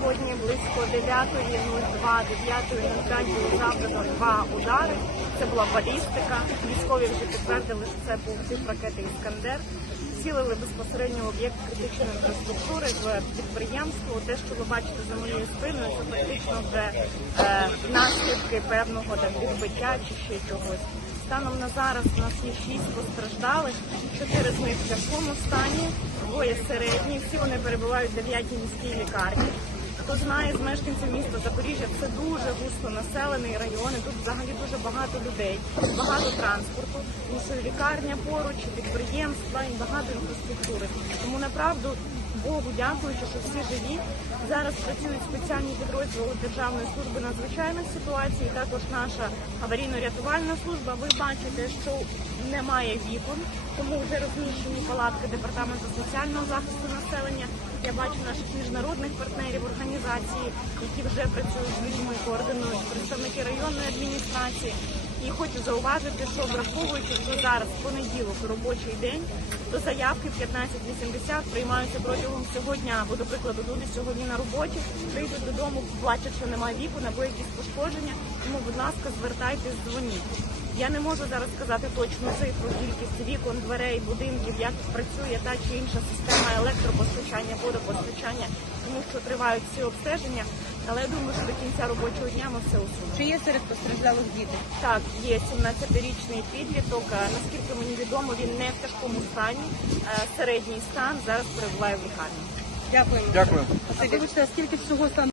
Сьогодні близько 9.02, 9.05 було завдано два удари. Це була балістика. Військові вже підтвердили, що це був тип ракети Іскандер. Цілили безпосередньо об'єкт критичної інфраструктури в підприємство. Те, що ви бачите за моєю спиною, це фактично вже е, наслідки певного там відбиття чи ще чогось. Станом на зараз у нас є шість постраждалих, чотири з них в тяжкому стані, двоє середні. Всі вони перебувають в 9 міській лікарні. Хто знає з мешканців міста Запоріжжя, це дуже густо населений район. і Тут взагалі дуже багато людей, багато транспорту, тому що лікарня поруч, підприємства і багато інфраструктури. Тому направду Богу дякуючи, що всі живі. Зараз працюють спеціальні підрозділи Державної служби надзвичайних ситуацій, також наша аварійно-рятувальна служба. Ви бачите, що немає вікон, тому вже розміщені палатки департаменту соціального захисту населення. Я бачу наших міжнародних партнерів організації, які вже працюють з людьми, координують представники районної адміністрації. І хочу зауважити, що враховуючи, що зараз понеділок робочий день, то заявки 1580 приймаються протягом цього дня. Бо, до прикладу, люди сьогодні на роботі прийдуть додому, бачать, що немає вікон або якісь пошкодження. Тому, будь ласка, звертайтесь, дзвоніть. Я не можу зараз сказати точну цифру кількість вікон, дверей, будинків, як працює та чи інша система електропостачання, водопостачання, тому що тривають всі обстеження. Але я думаю, що до кінця робочого дня ми все усунемо. Чи є серед постраждалих діти? Так, є 17-річний підліток. Е, Наскільки мені відомо, він не в тяжкому стані. Е, Середній стан зараз перебуває в лікарні. Дякуємо. Дякую. А а скільки всього стану?